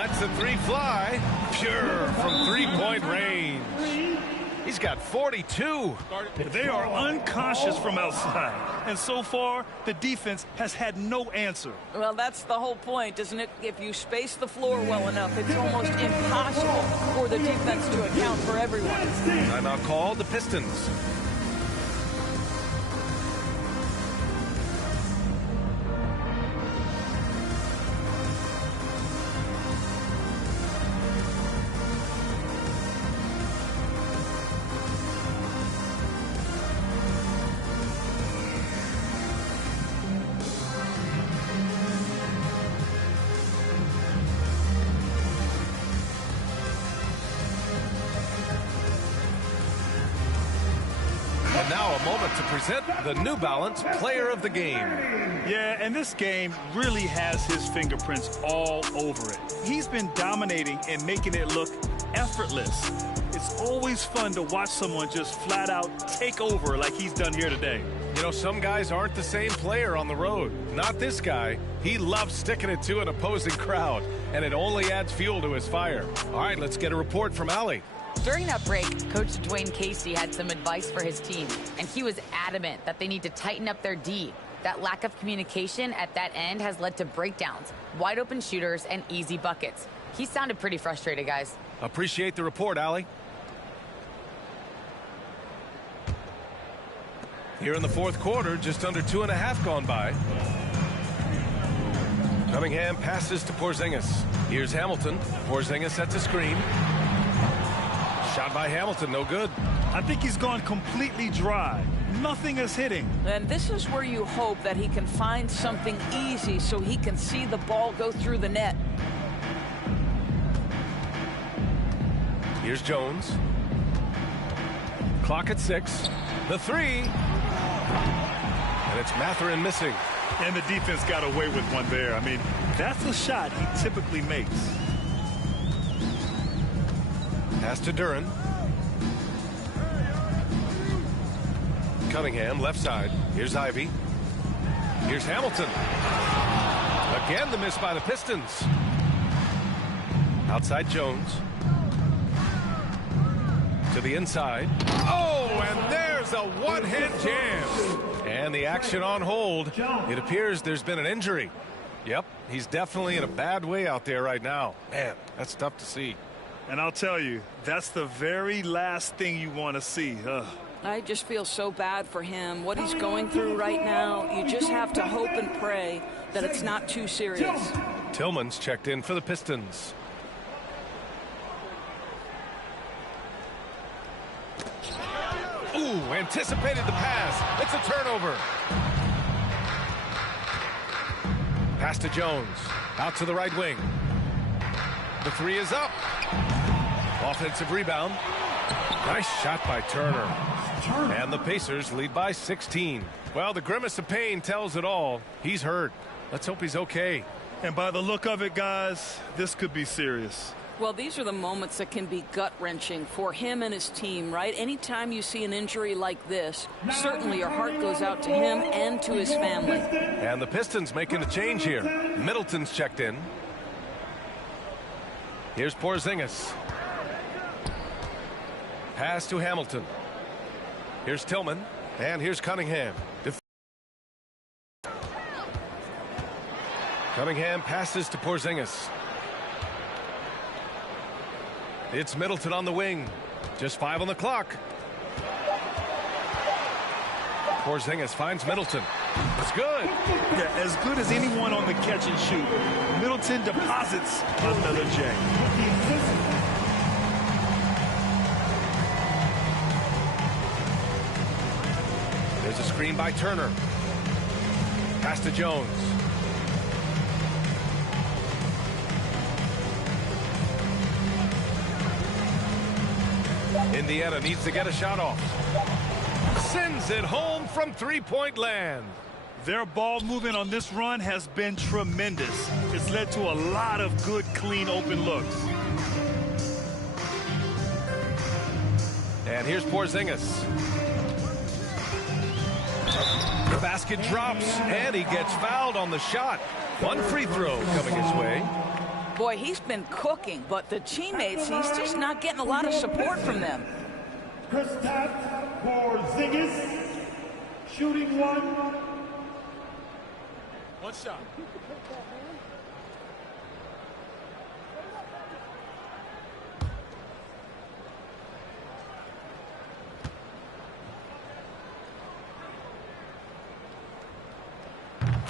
Lets the three fly. Pure from three-point range. He's got 42. They are unconscious from outside. And so far, the defense has had no answer. Well, that's the whole point, isn't it? If you space the floor well enough, it's almost impossible for the defense to account for everyone. Timeout called, the Pistons. Now a moment to present the New Balance Player of the Game. Yeah, and this game really has his fingerprints all over it. He's been dominating and making it look effortless. It's always fun to watch someone just flat out take over like he's done here today. You know, some guys aren't the same player on the road. Not this guy. He loves sticking it to an opposing crowd, and it only adds fuel to his fire. All right, let's get a report from Allie. During that break, Coach Dwayne Casey had some advice for his team, and he was adamant that they need to tighten up their D. That lack of communication at that end has led to breakdowns, wide open shooters, and easy buckets. He sounded pretty frustrated, guys. Appreciate the report, Allie. Here in the fourth quarter, just under 2.5 gone by. Cunningham passes to Porzingis. Here's Hamilton. Porzingis sets a screen. Shot by Hamilton, no good. I think he's gone completely dry. Nothing is hitting. And this is where you hope that he can find something easy so he can see the ball go through the net. Here's Jones. Clock at 6. The three. And it's Mathurin missing. And the defense got away with one there. I mean, that's a shot he typically makes. Pass to Duran. Cunningham, left side. Here's Ivy. Here's Hamilton. Again, the miss by the Pistons. Outside Jones. To the inside. Oh, and there's a one-hand jam. And the action on hold. It appears there's been an injury. Yep, he's definitely in a bad way out there right now. Man, that's tough to see. And I'll tell you, that's the very last thing you want to see. I just feel so bad for him. What he's going through right now, you just have to hope and pray that it's not too serious. Tillman's checked in for the Pistons. Ooh, anticipated the pass. It's a turnover. Pass to Jones. Out to the right wing. The three is up. Offensive rebound. Nice shot by Turner. And the Pacers lead by 16. Well, the grimace of pain tells it all. He's hurt. Let's hope he's okay. And by the look of it, guys, this could be serious. Well, these are the moments that can be gut-wrenching for him and his team, right? Anytime you see an injury like this, certainly your heart goes out to him and to his family. And the Pistons making a change here. Middleton's checked in. Here's Porzingis. Pass to Hamilton. Here's Tillman. And here's Cunningham. Cunningham passes to Porzingis. It's Middleton on the wing. Just 5 on the clock. Porzingis finds Middleton. It's good. Yeah, as good as anyone on the catch and shoot. Middleton deposits another J. There's a screen by Turner. Pass to Jones. Indiana needs to get a shot off. Sends it home from three-point land. Their ball movement on this run has been tremendous. It's led to a lot of good, clean, open looks. And here's Porzingis. The basket drops, and he gets fouled on the shot. One free throw coming his way. Boy, he's been cooking, but the teammates, he's just not getting a lot of support from them. Kristaps Porzingis, shooting one. One shot.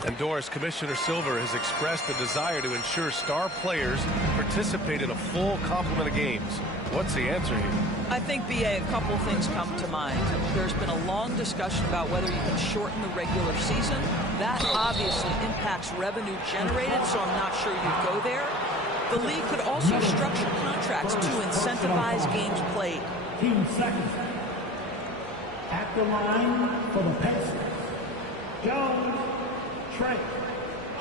And Doris, Commissioner Silver has expressed a desire to ensure star players participate in a full complement of games. What's the answer here? I think, B.A., a couple things come to mind. There's been a long discussion about whether you can shorten the regular season. That obviously impacts revenue generated, so I'm not sure you'd go there. The league could also structure contracts to incentivize games played. Team second. At the line for the Pacers. Jones. Trey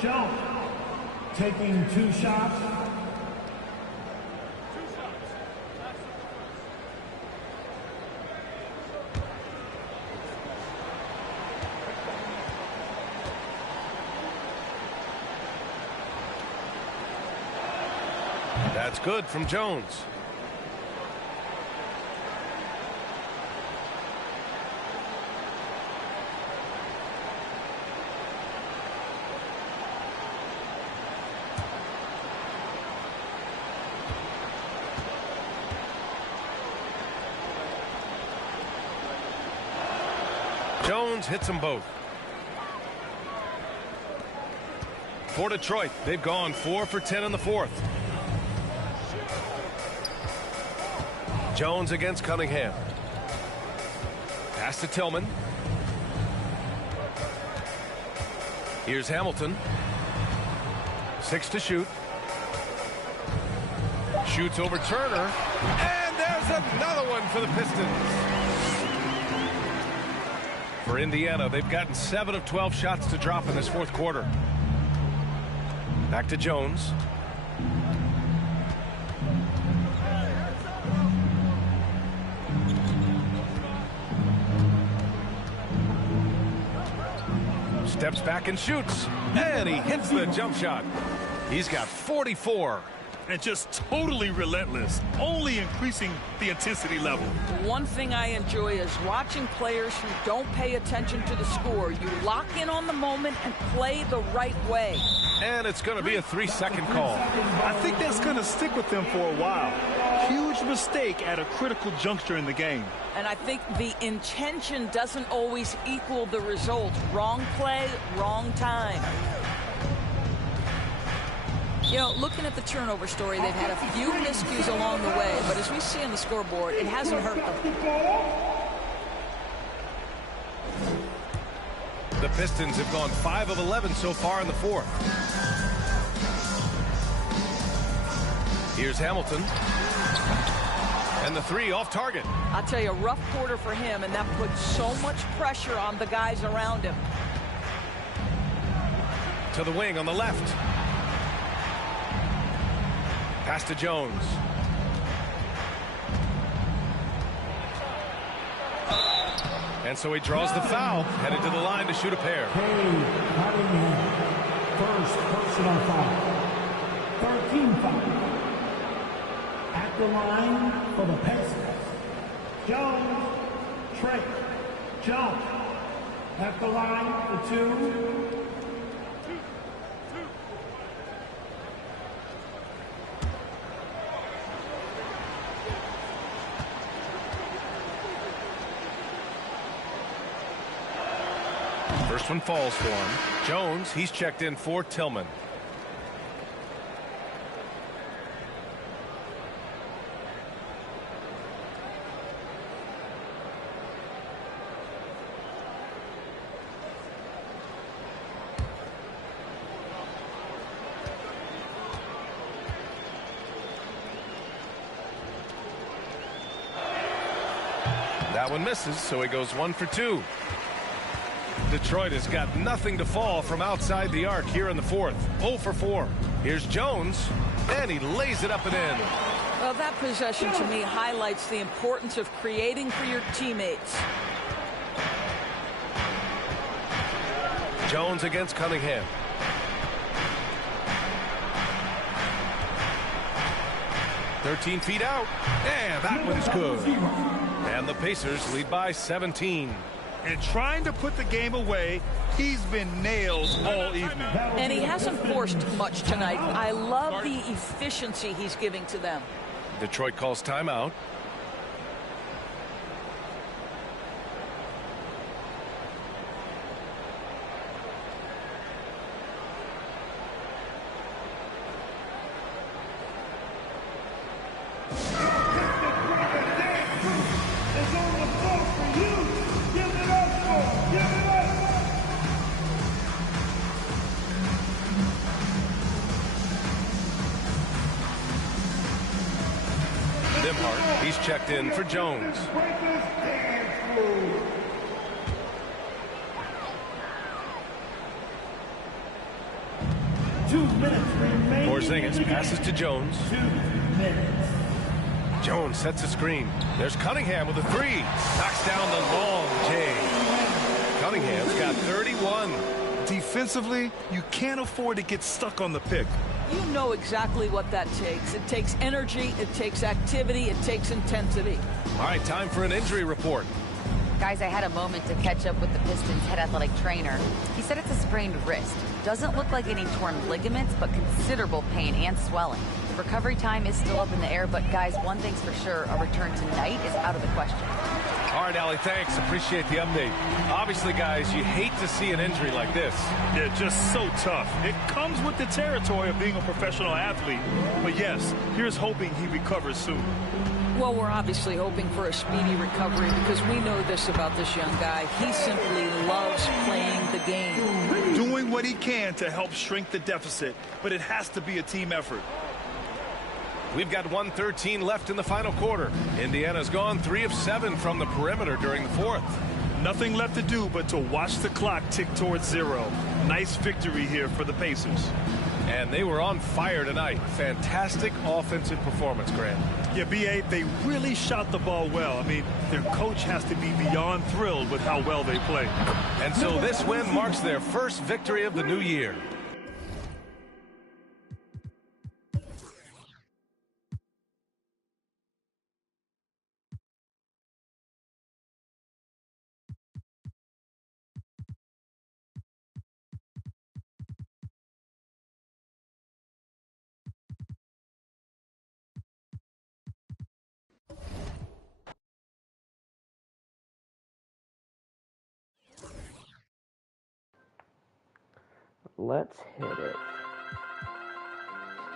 Jones taking 2 shots. That's good from Jones. Jones hits them both. For Detroit, they've gone 4 for 10 in the fourth. Jones against Cunningham. Pass to Tillman. Here's Hamilton. 6 to shoot. Shoots over Turner. And there's another one for the Pistons. For Indiana, they've gotten 7 of 12 shots to drop in this fourth quarter. Back to Jones. Steps back and shoots. And he hits the jump shot. He's got 44. And just totally relentless, only increasing the intensity level. One thing I enjoy is watching players who don't pay attention to the score. You lock in on the moment and play the right way. And it's going to be a 3-second call. I think that's going to stick with them for a while. Huge mistake at a critical juncture in the game. And I think the intention doesn't always equal the result. Wrong play, wrong time. You know, looking at the turnover story, they've had a few miscues along the way, but as we see on the scoreboard, it hasn't hurt them. The Pistons have gone 5 of 11 so far in the fourth. Here's Hamilton. And the 3 off target. I'll tell you, a rough quarter for him, and that puts so much pressure on the guys around him. To the wing on the left. Pass to Jones. And so he draws the foul, headed to the line to shoot a pair. First personal foul. 13 foul. At the line for the Pacers. Jones. Trey Jones. At the line for 2. First one falls for him. Jones, he's checked in for Tillman. That one misses, so he goes 1 for 2. Detroit has got nothing to fall from outside the arc here in the fourth. 0 for 4. Here's Jones, and he lays it up and in. Well, that possession to me highlights the importance of creating for your teammates. Jones against Cunningham. 13 feet out. And that one's good. And the Pacers lead by 17. And trying to put the game away, he's been nailed all evening. And he hasn't forced much tonight. I love the efficiency he's giving to them. Detroit calls timeout. He's checked in for Jones. Porzingis passes to Jones. Jones sets a screen. There's Cunningham with a three. Knocks down the long J. Cunningham's got 31. Defensively, you can't afford to get stuck on the pick. You know exactly what that takes. It takes energy, it takes activity, it takes intensity. All right, time for an injury report. Guys, I had a moment to catch up with the Pistons head athletic trainer. He said it's a sprained wrist. Doesn't look like any torn ligaments, but considerable pain and swelling. The recovery time is still up in the air, but guys, one thing's for sure, a return tonight is out of the question. All right, Allie, thanks. Appreciate the update. Obviously, guys, you hate to see an injury like this. They're just so tough. It comes with the territory of being a professional athlete. But yes, here's hoping he recovers soon. Well, we're obviously hoping for a speedy recovery because we know this about this young guy. He simply loves playing the game. Doing what he can to help shrink the deficit, but it has to be a team effort. We've got 1:13 left in the final quarter. Indiana's gone 3 of 7 from the perimeter during the fourth. Nothing left to do but to watch the clock tick towards 0. Nice victory here for the Pacers. And they were on fire tonight. Fantastic offensive performance, Grant. Yeah, B.A., they really shot the ball well. I mean, their coach has to be beyond thrilled with how well they play. And so this win marks their first victory of the new year. Let's hit it.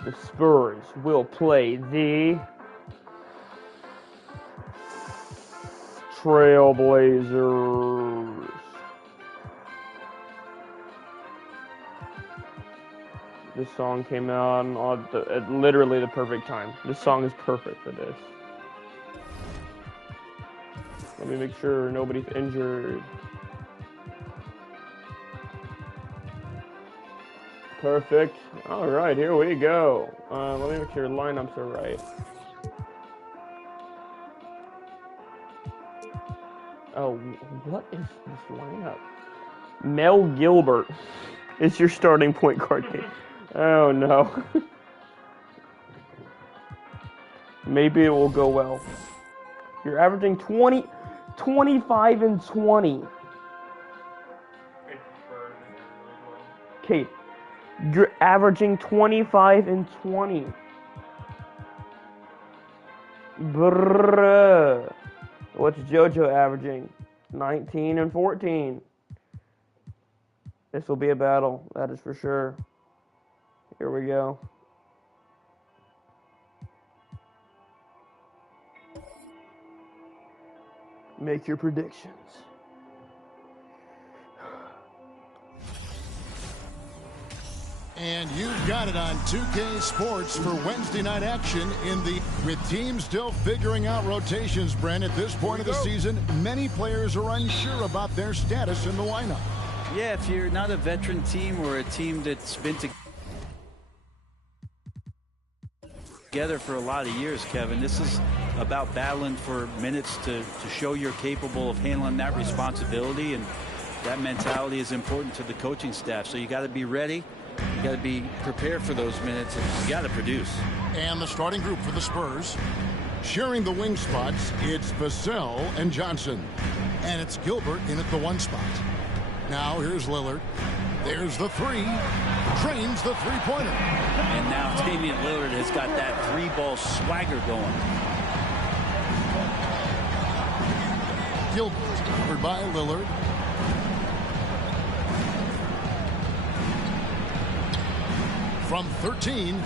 The Spurs will play the Trailblazers. This song came out at literally the perfect time. This song is perfect for this. Let me make sure nobody's injured. Perfect. All right, here we go. Let me make sure lineups are right. Oh, what is this lineup? Mel Gilbert is your starting point guard. Oh, no. Maybe it will go well. You're averaging 25 and 20. Okay. You're averaging 25 and 20. Brrr. What's JoJo averaging? 19 and 14. This will be a battle, that is for sure. Here we go. Make your predictions. And you've got it on 2K Sports for Wednesday night action with teams still figuring out rotations, Brent. At this point of the season, many players are unsure about their status in the lineup. Yeah, if you're not a veteran team or a team that's been together for a lot of years, Kevin, this is about battling for minutes to show you're capable of handling that responsibility, and that mentality is important to the coaching staff. So you got to be ready. got to be prepared for those minutes, and you got to produce. And the starting group for the Spurs. Sharing the wing spots, it's Vassell and Johnson. And it's Gilbert in at the 1 spot. Now here's Lillard. There's the 3. Trains the three-pointer. And now Damian Lillard has got that 3-ball swagger going. Gilbert covered by Lillard. From 13,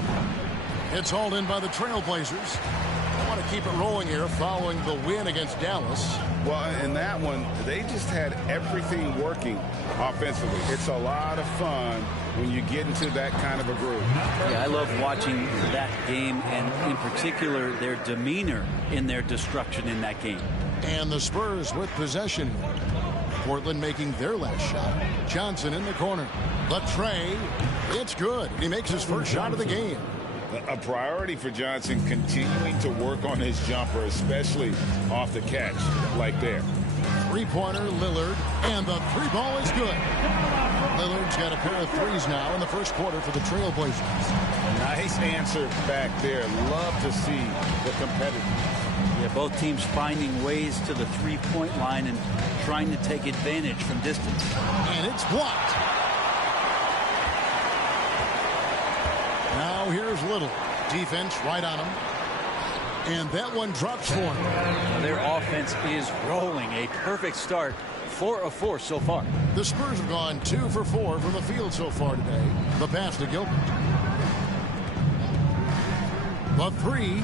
it's hauled in by the Trailblazers. They want to keep it rolling here following the win against Dallas. Well, in that one, they just had everything working offensively. It's a lot of fun when you get into that kind of a groove. Yeah, I love watching that game, and in particular, their demeanor in their destruction in that game. And the Spurs with possession. Portland making their last shot. Johnson in the corner. The tray. It's good. He makes his first shot of the game. A priority for Johnson, continuing to work on his jumper, especially off the catch like there. Three-pointer, Lillard, and the 3-ball is good. Lillard's got a pair of threes now in the first quarter for the Trailblazers. Nice answer back there. Love to see the competitive. Yeah, both teams finding ways to the 3-point line and trying to take advantage from distance. And it's blocked. Now here's Little. Defense right on him. And that one drops for him. Their offense is rolling. A perfect start. 4 of 4 so far. The Spurs have gone 2 for 4 from the field so far today. The pass to Gilbert. The 3.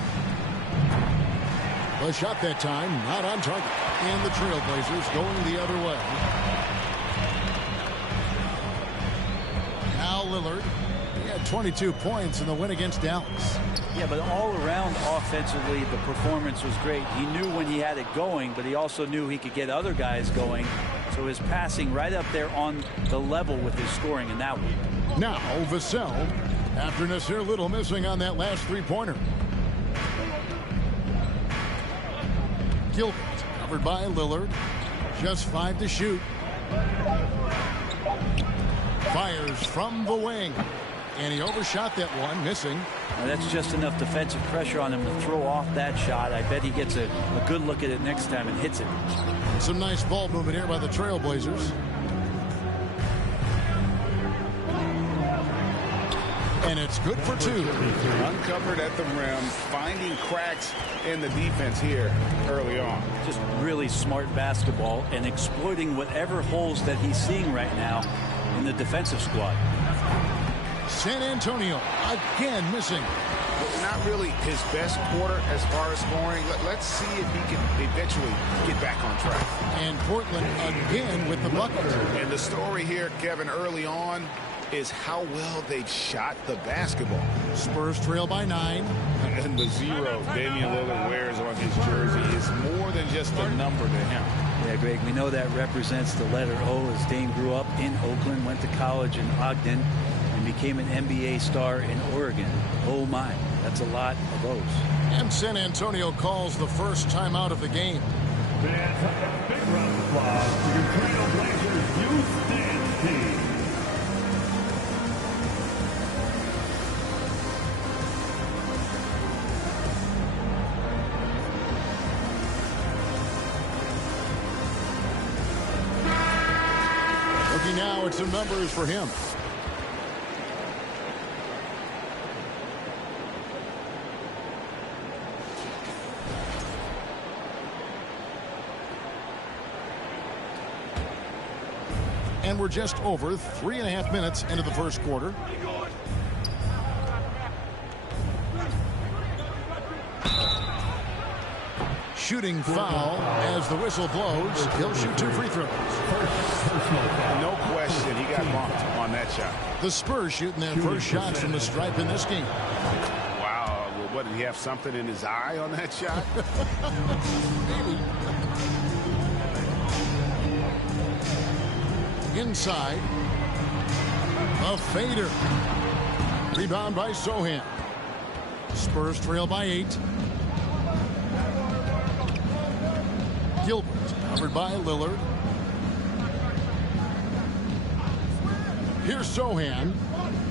The shot that time not on target. And the Trailblazers going the other way. Now Lillard. He had 22 points in the win against Dallas. Yeah, but all around offensively, the performance was great. He knew when he had it going, but he also knew he could get other guys going. So his passing right up there on the level with his scoring in that one. Now Vassell, after Nasir Little missing on that last 3-pointer. Gilbert covered by Lillard. Just 5 to shoot. Fires from the wing. And he overshot that one, missing. Now that's just enough defensive pressure on him to throw off that shot. I bet he gets a good look at it next time and hits it. Some nice ball movement here by the Trailblazers. And it's good for 2. Uncovered at the rim, finding cracks in the defense here early on. Just really smart basketball and exploiting whatever holes that he's seeing right now in the defensive squad. San Antonio again missing. Not really his best quarter as far as scoring. Let's see if he can eventually get back on track. And Portland again with the bucket. And the story here, Kevin, early on is how well they've shot the basketball. Spurs trail by 9. And the 0 Damian Lillard wears on his jersey is more than just a number to him. Yeah, Greg, we know that represents the letter O, as Dame grew up in Oakland, went to college in Ogden, and became an NBA star in Oregon. Oh my, that's a lot of O's. And San Antonio calls the first timeout of the game. Fans, a big round of applause for your Trailblazers youth dance team. Looking now at some numbers for him. And we're just over 3.5 minutes into the first quarter. Shooting foul as the whistle blows. He'll shoot 2 free throws. No question, he got bumped on that shot. The Spurs shooting their first shots from the stripe in this game. Wow, well, what, did he have something in his eye on that shot? Maybe. Inside. A fader. Rebound by Sohan. Spurs trail by 8. Gilbert covered by Lillard. Here's Sohan.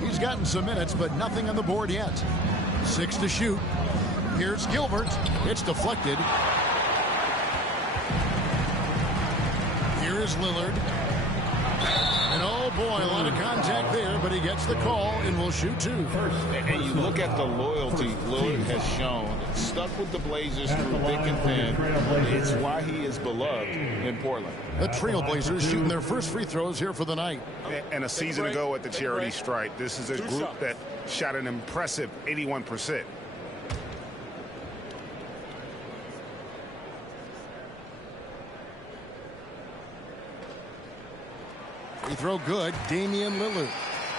He's He's gotten some minutes, but nothing on the board yet. 6 to shoot. Here's Gilbert. It's deflected. Here is Lillard. And oh boy, a lot of contact there, but he gets the call and will shoot 2. And you look at the loyalty Lillard has shown. Stuck with the Blazers through thick and thin. It's why he is beloved in Portland. The Trailblazers shooting their first free throws here for the night. And a season ago at the charity stripe, this is a group that shot an impressive 81%. Free throw good, Damian Lillard.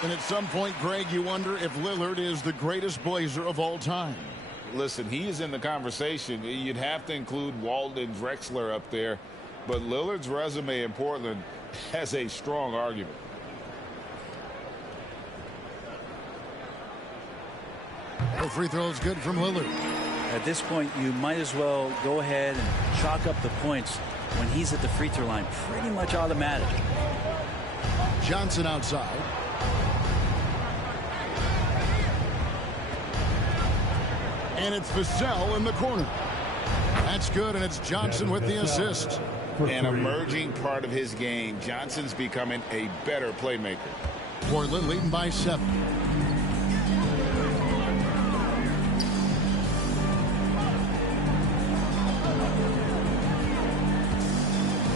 And at some point, Greg, you wonder if Lillard is the greatest Blazer of all time. Listen, he is in the conversation. You'd have to include Walden Drexler up there. But Lillard's resume in Portland has a strong argument. The free throw is good from Lillard. At this point, you might as well go ahead and chalk up the points when he's at the free throw line. Pretty much automatic. Johnson outside. And it's Vassell in the corner. That's good, and it's Johnson with the assist. An emerging part of his game. Johnson's becoming a better playmaker. Portland leading by 7.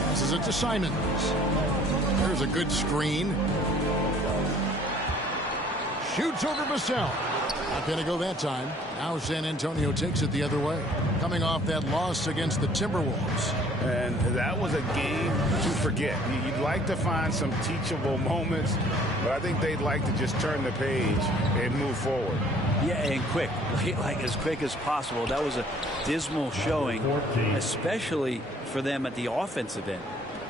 Passes it to Simons. There's a good screen. Shoots over Vassell. Not going to go that time. Now San Antonio takes it the other way. Coming off that loss against the Timberwolves. And that was a game to forget. You'd like to find some teachable moments, but I think they'd like to just turn the page and move forward. Yeah, and quick, like as quick as possible. That was a dismal showing, especially for them at the offensive end.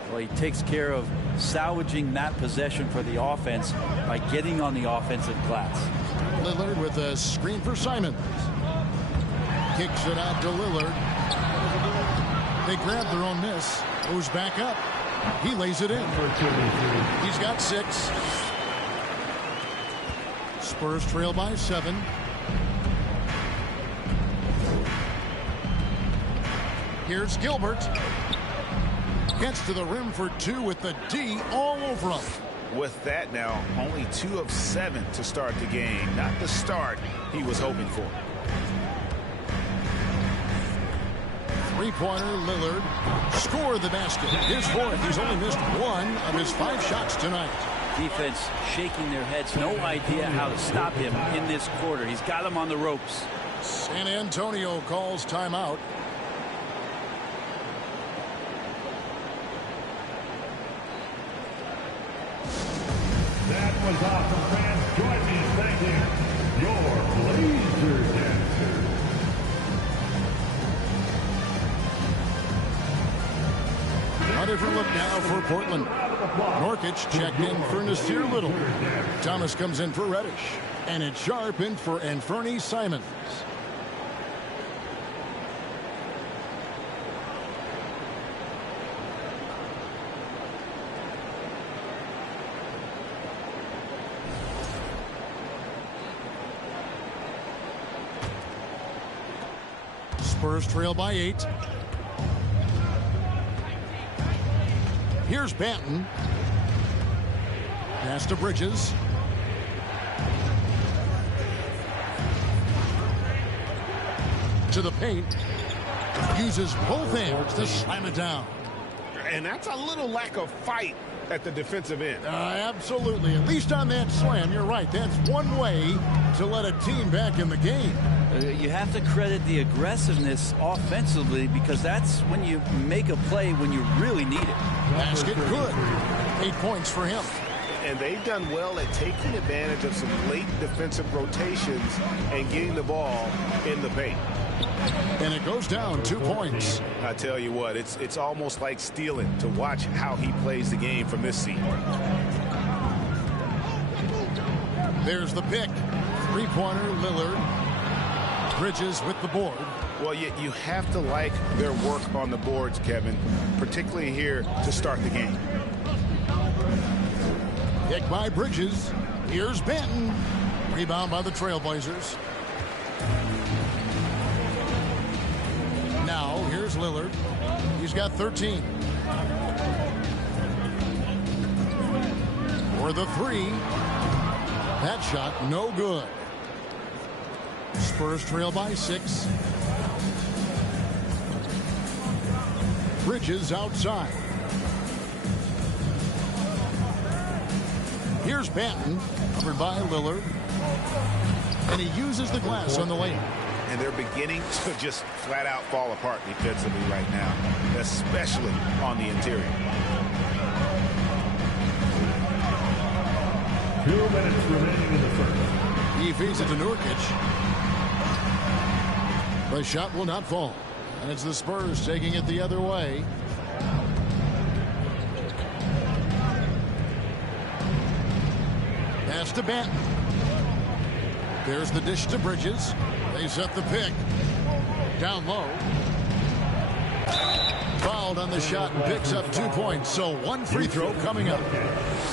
Well, he takes care of salvaging that possession for the offense by getting on the offensive glass. Lillard with a screen for Simons. Kicks it out to Lillard. They grab their own miss. Goes back up. He lays it in. He's got 6. Spurs trail by 7. Here's Gilbert. Gets to the rim for 2 with the D all over him. With that now, only 2 of 7 to start the game. Not the start he was hoping for. Three-pointer, Lillard. Score the basket. His 4th. He's only missed 1 of his 5 shots tonight. Defense shaking their heads. No idea how to stop him in this quarter. He's got him on the ropes. San Antonio calls timeout. That was awesome, fans. Join me in thanking your Blazer dancers. A different look now for Portland. Norkic checked in for Nasir Little. Thomas comes in for Reddish. And it's Sharp in for Anfernee Simons. Spurs trail by 8. Here's Banton. Pass to Bridges. To the paint. Uses both hands to slam it down. And that's a little lack of fight at the defensive end. Absolutely. At least on that slam, you're right. That's one way to let a team back in the game. You have to credit the aggressiveness offensively because that's when you make a play when you really need it. Basket good. 8 points for him. And they've done well at taking advantage of some late defensive rotations and getting the ball in the paint. And it goes down 2 points. I tell you what, it's almost like stealing to watch how he plays the game from this seat. There's the pick. Three-pointer, Lillard. Bridges with the board. Well, you have to like their work on the boards, Kevin, particularly here to start the game. Pick by Bridges. Here's Banton. Rebound by the Trailblazers. Now, here's Lillard. He's got 13. For the three. That shot, no good. Spurs trail by 6. Bridges outside. Here's Banton, covered by Lillard. And he uses the glass on the layup. And they're beginning to just flat out fall apart defensively right now, especially on the interior. 2 minutes remaining in the first. He feeds it to Nurkic. The shot will not fall. And it's the Spurs taking it the other way. Pass to Banton. There's the dish to Bridges. They set the pick. Down low. Fouled on the shot and picks up 2 points. So one free throw coming up.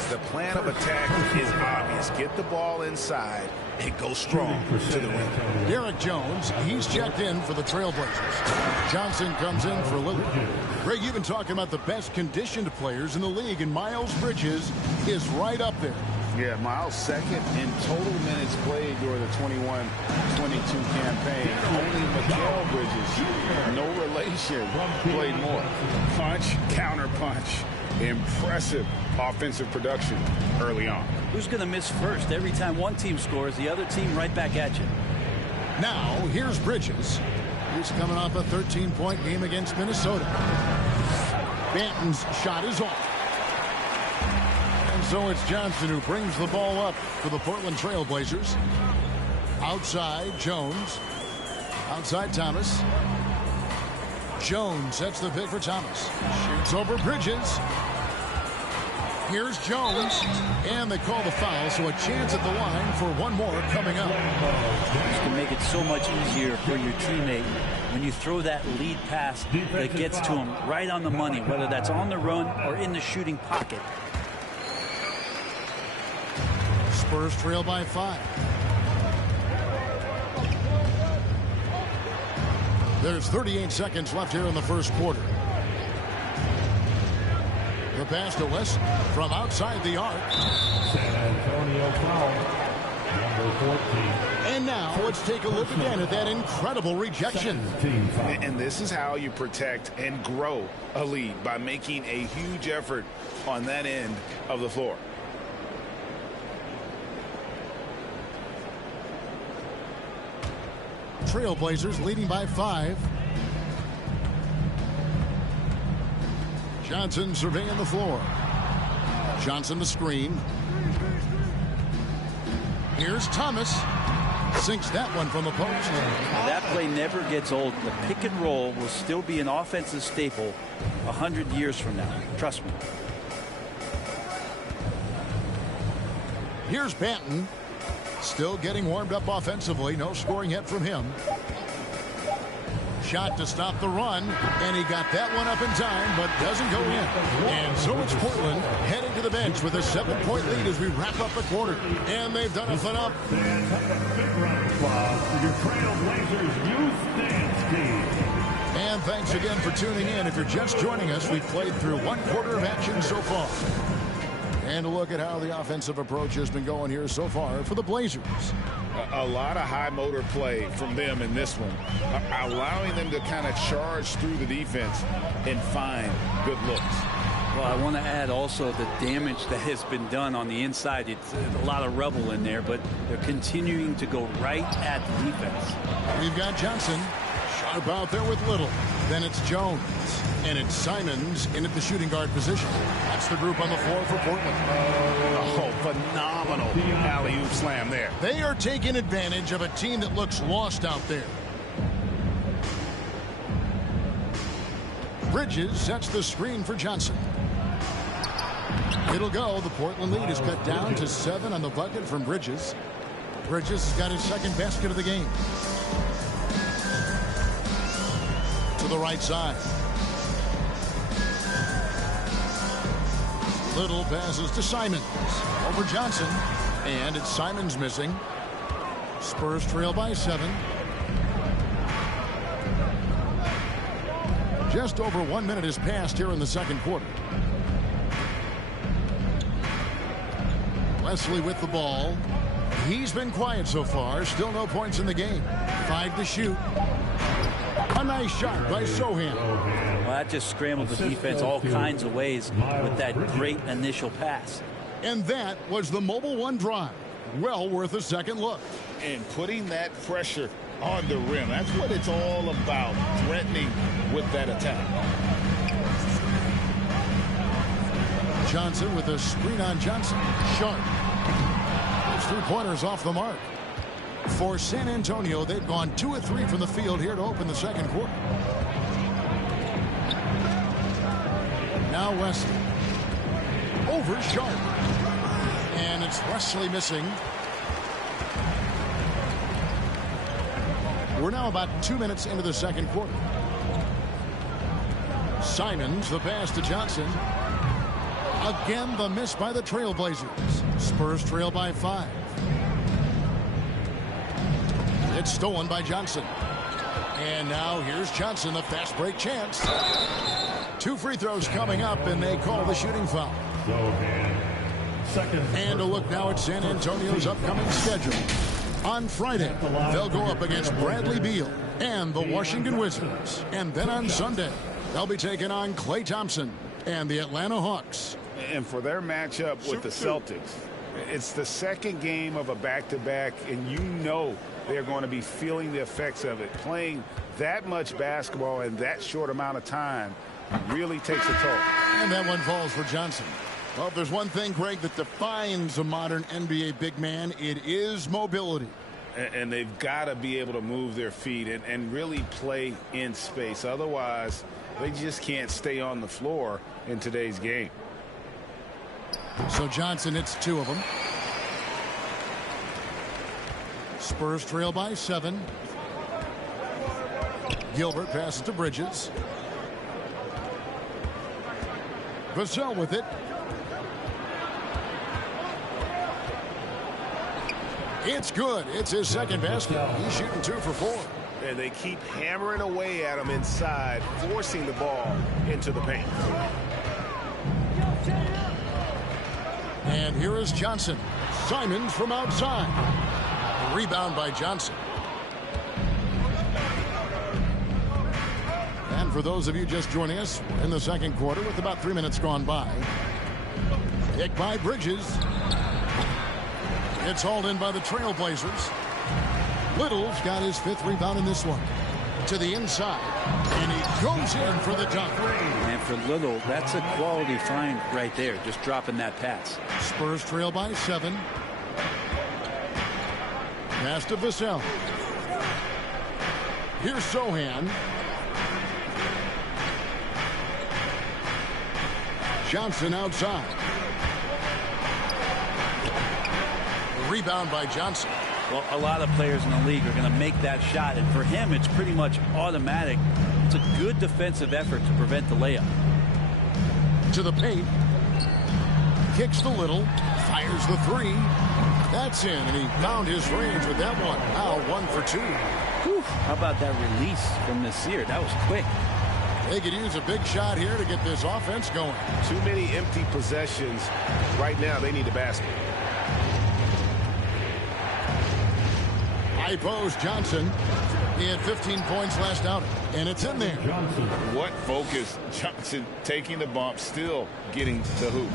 The plan of attack is obvious. Get the ball inside and go strong to the rim. Derek Jones, he's checked in for the Trailblazers. Johnson comes in for Lillard. Greg, you've been talking about the best conditioned players in the league, and Miles Bridges is right up there. Yeah, Miles second in total minutes played during the 21-22 campaign. Only Mikal Bridges, no relation, played more. Punch, counter punch. Impressive offensive production early on. Who's going to miss first? Every time one team scores, the other team right back at you. Now, here's Bridges. He's coming off a 13-point game against Minnesota. Banton's shot is off. And so it's Johnson who brings the ball up for the Portland Trailblazers. Outside, Jones. Outside, Thomas. Jones sets the pick for Thomas. Shoots over Bridges. Here's Jones. And they call the foul, so a chance at the line for one more coming up. This can make it so much easier for your teammate when you throw that lead pass that gets to him right on the money, whether that's on the run or in the shooting pocket. Spurs trail by 5. There's 38 seconds left here in the first quarter. The pass to West from outside the arc. San Antonio foul. Number 14. And now let's take a look again at that incredible rejection. And this is how you protect and grow a lead, by making a huge effort on that end of the floor. Trailblazers leading by 5. Johnson surveying the floor. Johnson the screen. Here's Thomas. Sinks that one from the post. That play never gets old. The pick and roll will still be an offensive staple 100 years from now. Trust me. Here's Banton. Still getting warmed up offensively. No scoring yet from him. Shot to stop the run, and he got that one up in time, but doesn't go in. And so it's Portland heading to the bench with a 7-point lead as we wrap up the quarter. And they've done a phenomenal. Fans have a big round of applause for your Trailblazers youth dance team. And thanks again for tuning in. If you're just joining us, we've played through one quarter of action so far. And a look at how the offensive approach has been going here so far for the Blazers. A lot of high motor play from them in this one, allowing them to kind of charge through the defense and find good looks. Well, I want to add also the damage that has been done on the inside. It's a lot of rubble in there, but they're continuing to go right at the defense. We've got Johnson sharp out there with Little. Then it's Jones. And it's Simons in at the shooting guard position. That's the group on the floor for Portland. Oh, phenomenal alley-oop slam there. They are taking advantage of a team that looks lost out there. Bridges sets the screen for Johnson. It'll go. The Portland lead is cut down to 7 on the bucket from Bridges. Bridges has got his second basket of the game. To the right side. Little passes to Simons. Over Johnson. And it's Simons missing. Spurs trail by 7. Just over 1 minute has passed here in the second quarter. Wesley with the ball. He's been quiet so far. Still no points in the game. 5 to shoot. A nice shot by Sohan. Well, that just scrambled the defense all kinds of ways with that great initial pass. And that was the Mobile One drive. Well worth a second look. And putting that pressure on the rim. That's what it's all about. Threatening with that attack. Johnson with a screen on Johnson. Sharp. Those 3-pointers off the mark. For San Antonio, they've gone 2 of 3 from the field here to open the second quarter. Now Wesley. Over Sharp. And it's Wesley missing. We're now about 2 minutes into the second quarter. Simons, the pass to Johnson. Again, the miss by the Trailblazers. Spurs trail by 5. It's stolen by Johnson. And now here's Johnson, the fast break chance. 2 free throws coming up, and they call the shooting foul. And a look now at San Antonio's upcoming schedule. On Friday, they'll go up against Bradley Beal and the Washington Wizards. And then on Sunday, they'll be taking on Klay Thompson and the Atlanta Hawks. And for their matchup with the Celtics, it's the second game of a back-to-back, and you know they're going to be feeling the effects of it. Playing that much basketball in that short amount of time really takes a toll. And that one falls for Johnson. Well, if there's one thing, Greg, that defines a modern NBA big man, it is mobility. And they've got to be able to move their feet and really play in space. Otherwise, they just can't stay on the floor in today's game. So Johnson hits 2 of them. Spurs trail by 7. Gilbert passes to Bridges. Vassell with it. It's good. It's his second basket. He's shooting 2 for 4. And they keep hammering away at him inside, forcing the ball into the paint. And here is Johnson. Simons from outside. A rebound by Johnson. And for those of you just joining us in the second quarter with about 3 minutes gone by. Pick by Bridges. It's hauled in by the Trailblazers. Little's got his 5th rebound in this one. To the inside. And he goes in for the dunk. And for Little, that's a quality find right there. Just dropping that pass. Spurs trail by 7. Pass to Vassell. Here's Sohan. Johnson outside. Rebound by Johnson. Well, a lot of players in the league are going to make that shot, and for him, it's pretty much automatic. It's a good defensive effort to prevent the layup. To the paint. Kicks the Little. Fires the 3. That's in, and he found his range with that one. Now 1 for 2. Whew, how about that release from Nasir? That was quick. They could use a big shot here to get this offense going. Too many empty possessions. Right now, they need a basket. High post Johnson. He had 15 points last outing, and it's in there. What focus. Johnson taking the bump, still getting the hoop.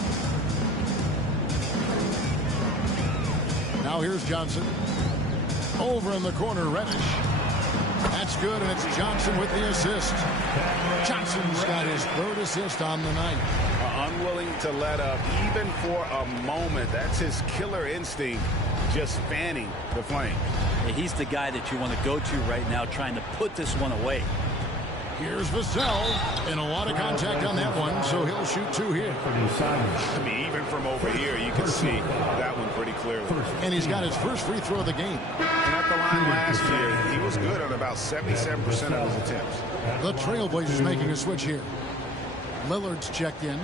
Now here's Johnson. Over in the corner, Reddish. That's good, and it's Johnson with the assist. Johnson's got his 3rd assist on the night. Unwilling to let up, even for a moment. That's his killer instinct, just fanning the flame. Yeah, he's the guy that you want to go to right now, trying to put this one away. Here's Vassell, and a lot of contact on that one, so he'll shoot 2 here. I mean, even from over here, you can see that one pretty clearly. And he's got his first free throw of the game. And at the line last year, he was good on about 77% of his attempts. The Trailblazers making a switch here. Lillard's checked in.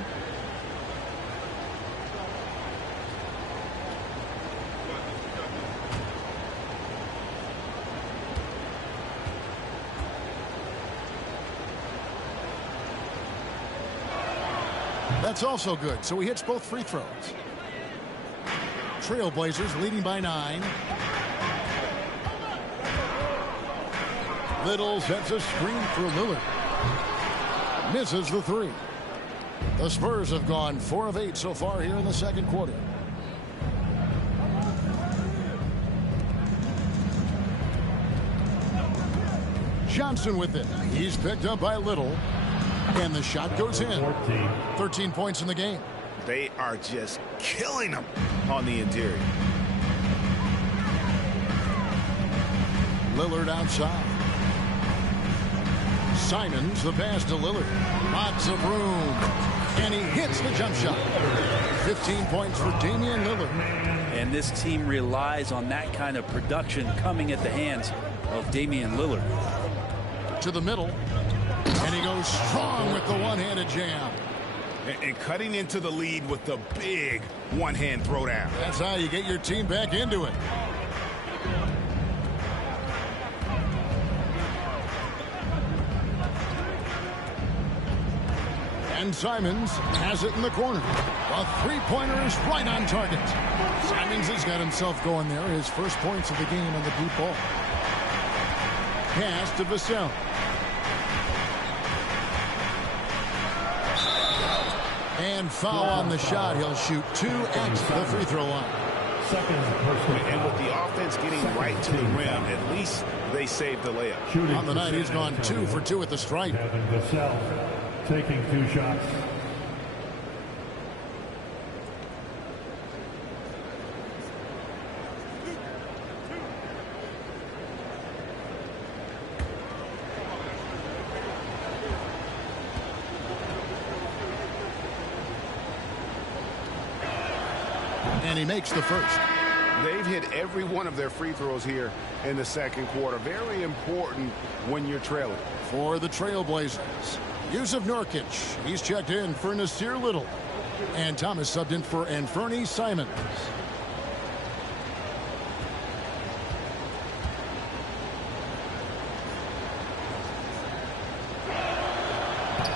That's also good, so he hits both free throws. Trailblazers leading by 9. Little sets a screen for Lillard. Misses the 3. The Spurs have gone 4 of 8 so far here in the second quarter. Johnson with it. He's picked up by Little. And the shot goes in. 13 points in the game. They are just killing them on the interior. Lillard outside. Simons the pass to Lillard. Lots of room. And he hits the jump shot. 15 points for Damian Lillard. And this team relies on that kind of production coming at the hands of Damian Lillard. To the middle. And he goes strong with the one-handed jam. And cutting into the lead with the big one-hand throwdown. That's how you get your team back into it. And Simons has it in the corner. A three-pointer is right on target. Simons has got himself going there. His first points of the game on the deep ball. Pass to Vassell. And foul on the shot. He'll shoot 2 at the free throw line. And with the offense getting right to the rim, at least they saved the layup. On the night, he's gone 2 for 2 at the stripe. Vassell taking 2 shots. And he makes the first. They've hit every one of their free throws here in the second quarter. Very important when you're trailing. For the Trailblazers, Yusuf Nurkic. He's checked in for Nasir Little. And Thomas subbed in for Anfernee Simons.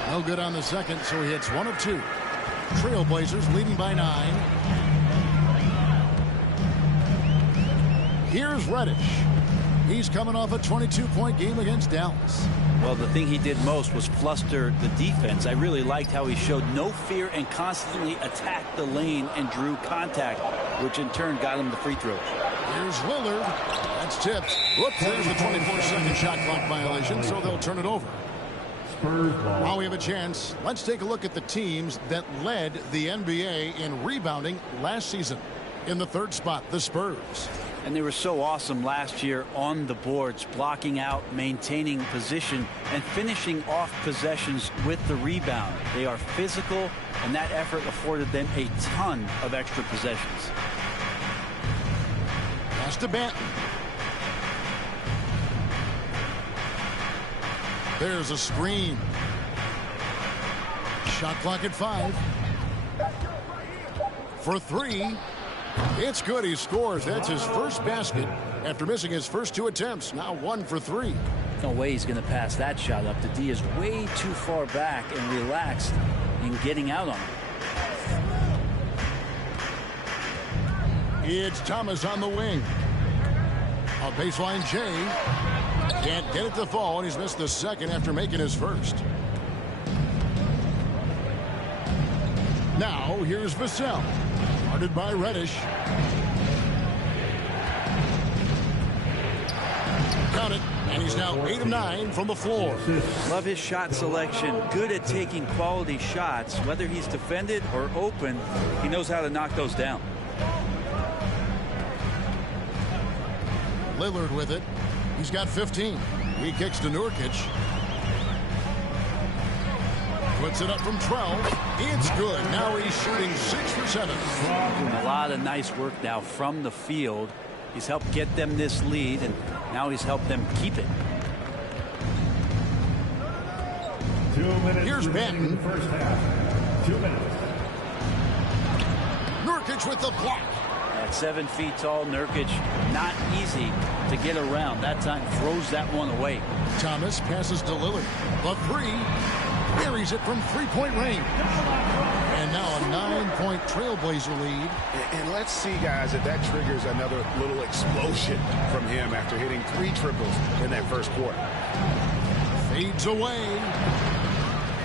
No good on the second, so he hits 1 of 2. Trailblazers leading by 9. Here's Reddish. He's coming off a 22-point game against Dallas. Well, the thing he did most was fluster the defense. I really liked how he showed no fear and constantly attacked the lane and drew contact, which in turn got him the free throws. Here's Lillard. That's tipped. Whoops, there's a 24-second shot clock violation, so they'll turn it over. While we have a chance, let's take a look at the teams that led the NBA in rebounding last season. In the third spot, the Spurs. And they were so awesome last year on the boards, blocking out, maintaining position, and finishing off possessions with the rebound. They are physical, and that effort afforded them a ton of extra possessions. Pass to Banton. There's a screen. Shot clock at 5. For 3. It's good. He scores. That's his first basket after missing his first 2 attempts. Now 1 for 3. No way he's going to pass that shot up. The D is way too far back and relaxed in getting out on it. It's Thomas on the wing. A baseline J. Can't get it to fall, and he's missed the second after making his first. Now here's Vassell. Guarded by Reddish. Count it, and he's now 8 of 9 from the floor. Love his shot selection. Good at taking quality shots. Whether he's defended or open, he knows how to knock those down. Lillard with it. He's got 15. He kicks to Nurkic. Puts it up from 12. It's good. Now he's shooting 6 for 7. A lot of nice work now from the field. He's helped get them this lead, and now he's helped them keep it. 2 minutes. Here's Banton. First half. 2 minutes. Nurkic with the block. At 7 feet tall, Nurkic, not easy to get around. That time throws that one away. Thomas passes to Lillard. The 3. buries it from three-point range. And now a 9-point Trailblazer lead. And let's see, guys, if that triggers another little explosion from him after hitting 3 triples in that first quarter. Fades away.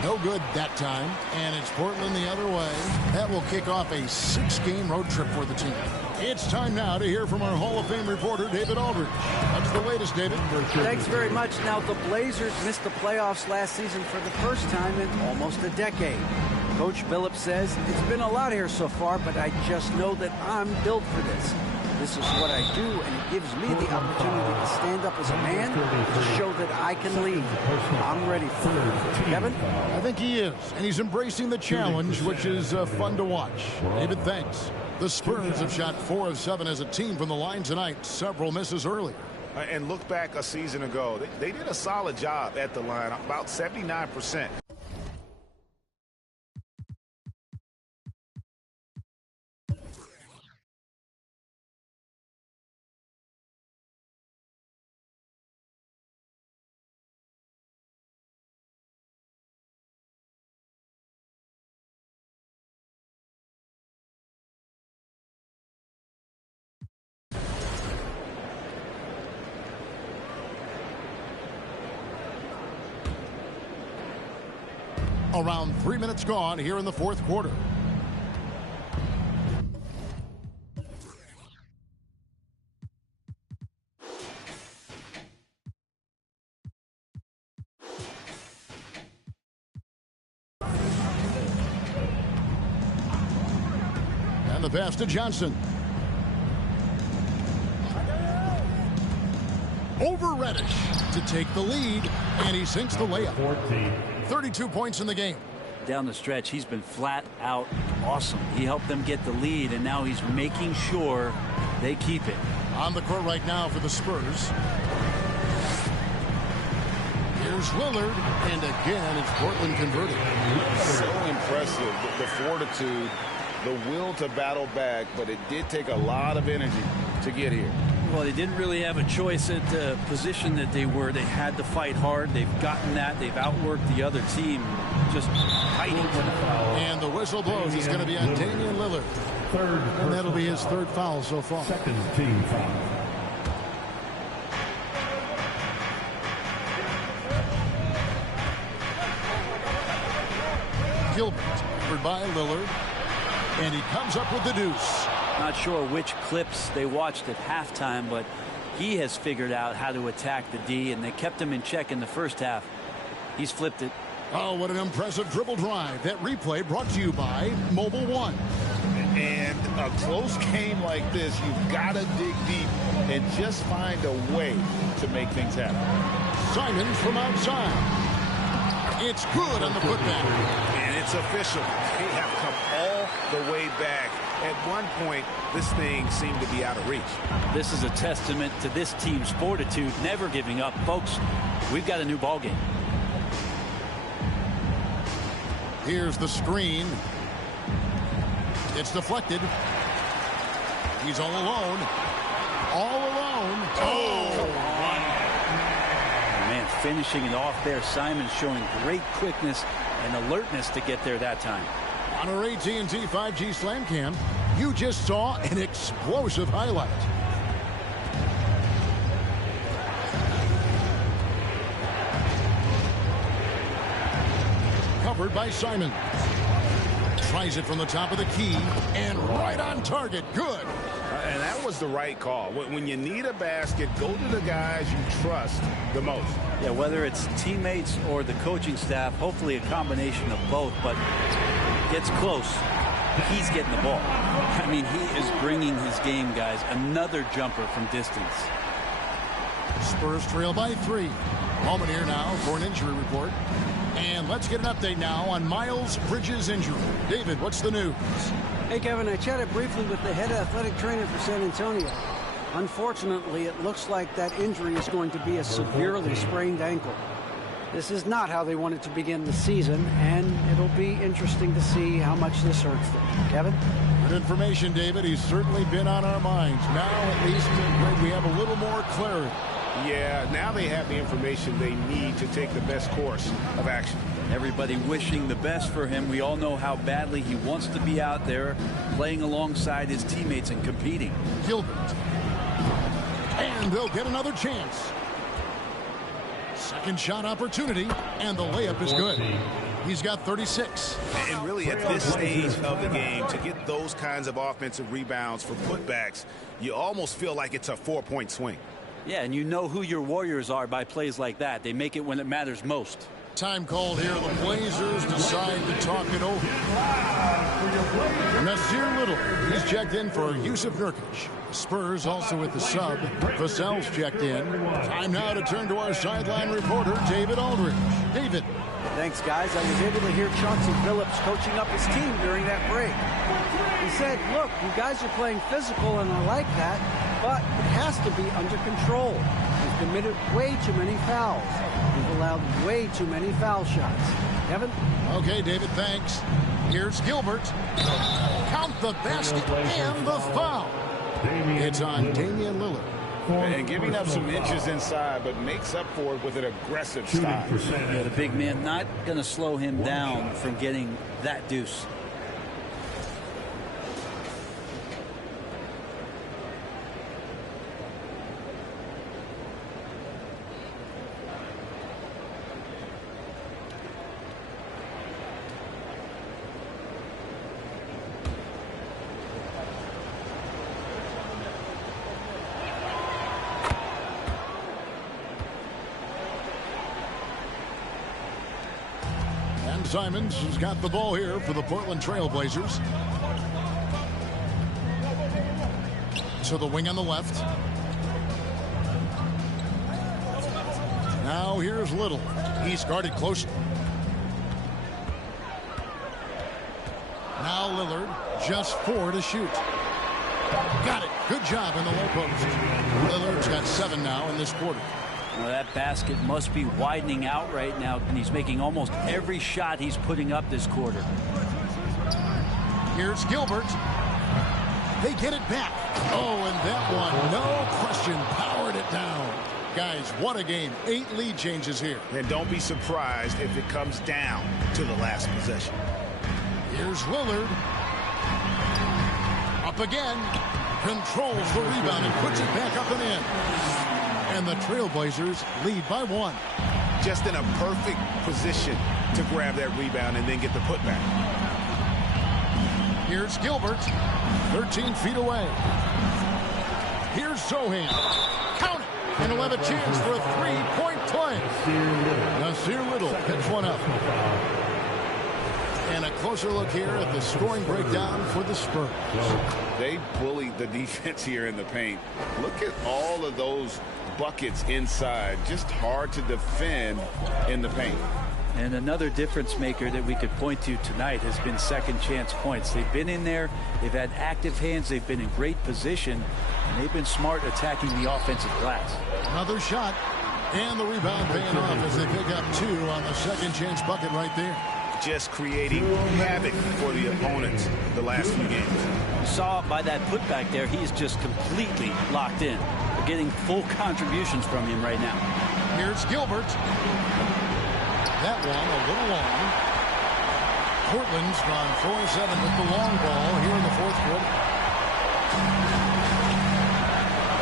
No good that time. And it's Portland the other way. That will kick off a 6-game road trip for the team. It's time now to hear from our Hall of Fame reporter, David Aldridge. What's the latest, David? Thanks very much. Now, the Blazers missed the playoffs last season for the first time in almost a decade. Coach Billups says, it's been a lot here so far, but I just know that I'm built for this. This is what I do, and it gives me the opportunity to stand up as a man to show that I can lead. I'm ready for it. Kevin? I think he is, and he's embracing the challenge, which is fun to watch. David, thanks. The Spurs have shot 4 of 7 as a team from the line tonight, several misses earlier. And look back a season ago, they did a solid job at the line, about 79%. Around 3 minutes gone here in the fourth quarter. And the pass to Johnson. Over Reddish to take the lead, and he sinks the layup. 32 points in the game. Down the stretch, he's been flat out awesome. He helped them get the lead, and now he's making sure they keep it. On the court right now for the Spurs. Here's Lillard, and again, it's Portland converted. So impressive, the fortitude, the will to battle back, but it did take a lot of energy to get here. Well, they didn't really have a choice at the position that they were. They had to fight hard. They've gotten that. They've outworked the other team, just fighting. And the whistle blows. It's going to be on Damian Lillard. And that'll be his 3rd foul so far. Second team foul. Gilbert, covered by Lillard. And he comes up with the deuce. Not sure which clips they watched at halftime, but he has figured out how to attack the D, and they kept him in check in the first half. He's flipped it. Oh, what an impressive dribble drive. That replay brought to you by Mobile One. And a close game like this, you've got to dig deep and just find a way to make things happen. Simons from outside. It's good on the putback. And it's official. They have come all the way back. At one point, this thing seemed to be out of reach. This is a testament to this team's fortitude, never giving up. Folks, we've got a new ball game. Here's the screen. It's deflected. He's all alone. All alone. Oh! Man, finishing it off there. Simon showing great quickness and alertness to get there that time. On our AT&T 5G Slam Cam, you just saw an explosive highlight. Covered by Simon. Tries it from the top of the key, and right on target. Good. And that was the right call. When you need a basket, go to the guys you trust the most. Yeah, whether it's teammates or the coaching staff, hopefully a combination of both, but gets close. He's getting the ball. I mean, he is bringing his game, guys. Another jumper from distance. Spurs trail by 3. Moment here now for an injury report. And let's get an update now on Miles Bridges' injury. David, what's the news? Hey, Kevin, I chatted briefly with the head athletic trainer for San Antonio. Unfortunately, it looks like that injury is going to be a severely sprained ankle. This is not how they wanted to begin the season, and it'll be interesting to see how much this hurts them. Kevin? Good information, David. He's certainly been on our minds. Now, at least, we have a little more clarity. Yeah, now they have the information they need to take the best course of action. Everybody wishing the best for him. We all know how badly he wants to be out there playing alongside his teammates and competing. Gilbert. And they'll get another chance. Second shot opportunity, and the layup is good. He's got 36. And really at this stage of the game, to get those kinds of offensive rebounds for putbacks, you almost feel like it's a 4-point swing. Yeah, and you know who your Warriors are by plays like that. They make it when it matters most. Time called here. The Blazers decide to talk it over. Nasir Little is checked in for Yusuf Nurkic. Spurs also with the sub. Vassell's checked in. Time now to turn to our sideline reporter, David Aldridge. David. Thanks, guys. I was able to hear Chauncey Billups coaching up his team during that break. He said, look, you guys are playing physical, and I like that, but it has to be under control. We've committed way too many fouls. We've allowed way too many foul shots. Kevin? Okay, David, thanks. Here's Gilbert. Count the basket and the foul. It's on Damian Lillard. And giving up some inches inside, but makes up for it with an aggressive style. Yeah, the big man not going to slow him down from getting that deuce. Simons has got the ball here for the Portland Trail Blazers. To the wing on the left. Now here's Little. He's guarded closely. Now Lillard, just 4 to shoot. Got it. Good job in the low post. Lillard's got 7 now in this quarter. Now that basket must be widening out right now, and he's making almost every shot he's putting up this quarter. Here's Gilbert. They get it back. Oh, and that one, no question, powered it down. Guys, what a game. 8 lead changes here. And don't be surprised if it comes down to the last possession. Here's Lillard. Up again. Controls the rebound and puts it back up and in. And the Trailblazers lead by 1. Just in a perfect position to grab that rebound and then get the putback. Here's Gilbert, 13 feet away. Here's Sohan. Count it. And he'll have a chance for a 3-point play. Nasir Little hits one up. And a closer look here at the scoring breakdown for the Spurs. They bullied the defense here in the paint. Look at all of those buckets inside. Just hard to defend in the paint. And another difference maker that we could point to tonight has been second chance points. They've been in there. They've had active hands. They've been in great position. And they've been smart attacking the offensive glass. Another shot. And the rebound paying off as they pick up 2 on the second chance bucket right there. Just creating havoc for the opponents the last few games. You saw by that putback there, he's just completely locked in. We're getting full contributions from him right now. Here's Gilbert. That one a little long. Portland's gone 4-7 with the long ball here in the fourth quarter.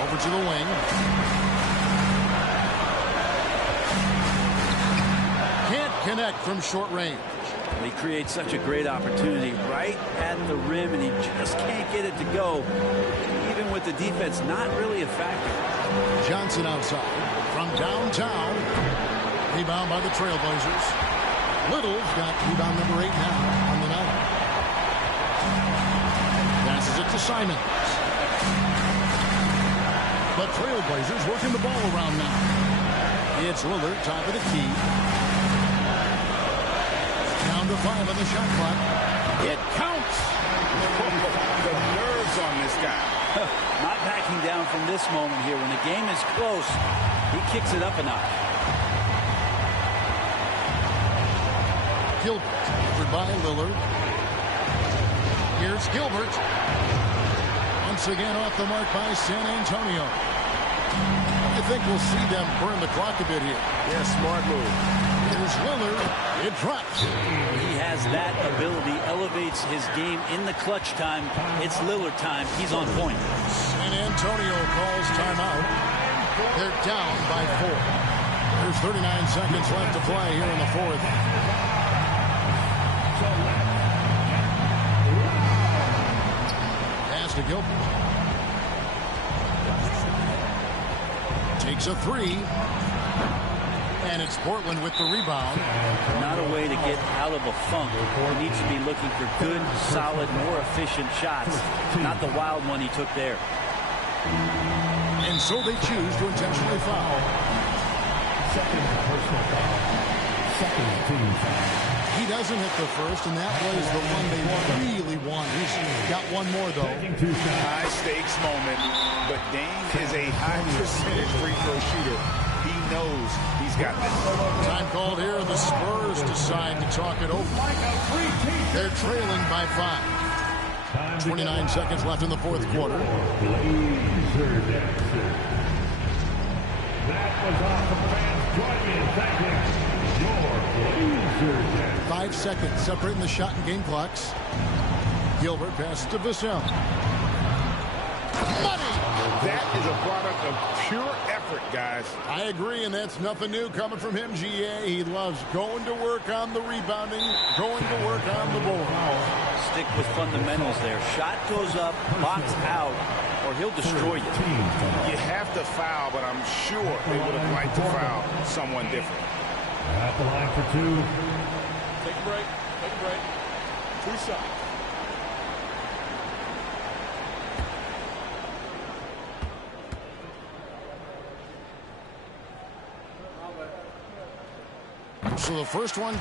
Over to the wing. Can't connect from short range. He creates such a great opportunity right at the rim, and he just can't get it to go, even with the defense not really a factor. Johnson outside from downtown. Rebound by the Trailblazers. Little's got rebound number 8 now on the night. Passes it to Simons. The Trailblazers working the ball around now. It's Lillard, top of the key. Down to 5 on the shot clock. It counts. The nerves on this guy. Not backing down from this moment here. When the game is close, he kicks it up a notch. Gilbert, covered by Lillard. Here's Gilbert. Once again off the mark by San Antonio. I think we'll see them burn the clock a bit here. Yeah, smart move. Here's Lillard. It drops. He has that ability, elevates his game in the clutch time. It's Lillard time. He's on point. San Antonio calls timeout. They're down by 4. There's 39 seconds left to play here in the fourth. Pass to Gilbert. Takes a 3. And it's Portland with the rebound. Not a way to get out of a funk. He needs to be looking for good, solid, more efficient shots. Not the wild one he took there. And so they choose to intentionally foul. Second personal foul. Second team foul. He doesn't hit the first, and that was the one they really want. He's got one more, though. High stakes moment, but Dame is a high percentage free throw shooter. He knows he's got this. Time called here, and the Spurs decide to talk it over. They're trailing by 5. 29 seconds left in the fourth quarter. Blazer dancer. That was off the fans. Join me in thanking your Blazer dancer. 5 seconds separating the shot and game clocks. Gilbert passes to Vassell. Money! That is a product of pure effort, guys. I agree, and that's nothing new coming from him, GA. He loves going to work on the rebounding, going to work on the board. Stick with fundamentals there. Shot goes up, box out, or he'll destroy you. You have to foul, but I'm sure they would have liked to foul someone different. At the line for 2. Take a break. Take a break. 2 shots. So the first one